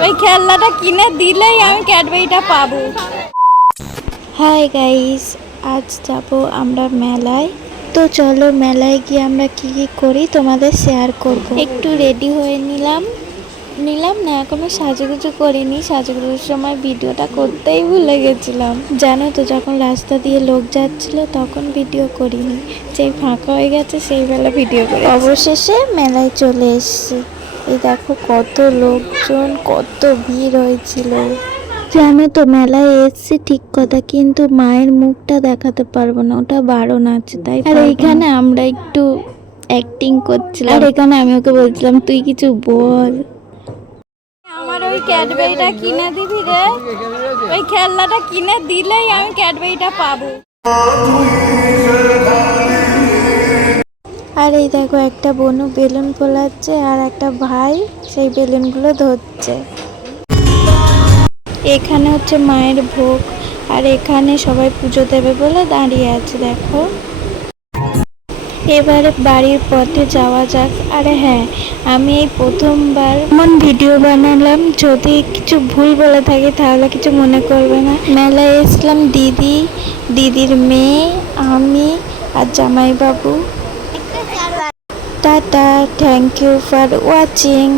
ওই খেলনাটা কিনে দিলেই আমি ক্যাডবেরিটা পাবো। হাই গাইস, আজ যাব আমরা মেলায়। তো চলো মেলায় গিয়ে আমরা কি কি করি তোমাদের শেয়ার করব। একটু রেডি হয়ে নিলাম না, এখনো সাজুগুজু করিনি। সাজুগুজুর সময় ভিডিওটা করতেই ভুলে গেছিলাম। জানো তো, যখন রাস্তা দিয়ে লোক যাচ্ছিল তখন ভিডিও করিনি, যেই ফাঁকা হয়ে গেছে সেই বেলা ভিডিও করি। অবশেষে মেলায় চলে এসেছি। এই দেখো কত লোকজন, কত ভিড় হয়েছিল। জানো তো, মেলায় এসছি ঠিক কথা, কিন্তু মায়ের মুখটা দেখাতে পারবো না, ওটা বারণ আছে তাই। আর এইখানে আমরা একটু অ্যাক্টিং করছিলাম, আর এখানে আমি ওকে বলছিলাম তুই কিছু বল। আমার ওই ক্যাডবেরিটা কিনে দিবি রে, ওই খেলনাটা কিনে দিলেই আমি ক্যাডবেরিটা পাবো। আর এই দেখো একটা বনু বেলুন ফোলাচ্ছে, আর একটা ভাই সেই বেলুনগুলো ধরছে। এখানে হচ্ছে মায়ের ভোগ, আর এখানে সবাই পুজো দেবে বলে দাঁড়িয়ে আছে দেখো। এবারে বাড়ির পথে যাওয়া যাক। আরে হ্যাঁ, আমি এই প্রথমবার এমন ভিডিও বানালাম, যদি কিছু ভুল বলে থাকি তাহলে কিছু মনে করবে না। মেলায় এসলাম দিদির মেয়ে, আমি আর জামাইবাবু। Tata, thank you for watching.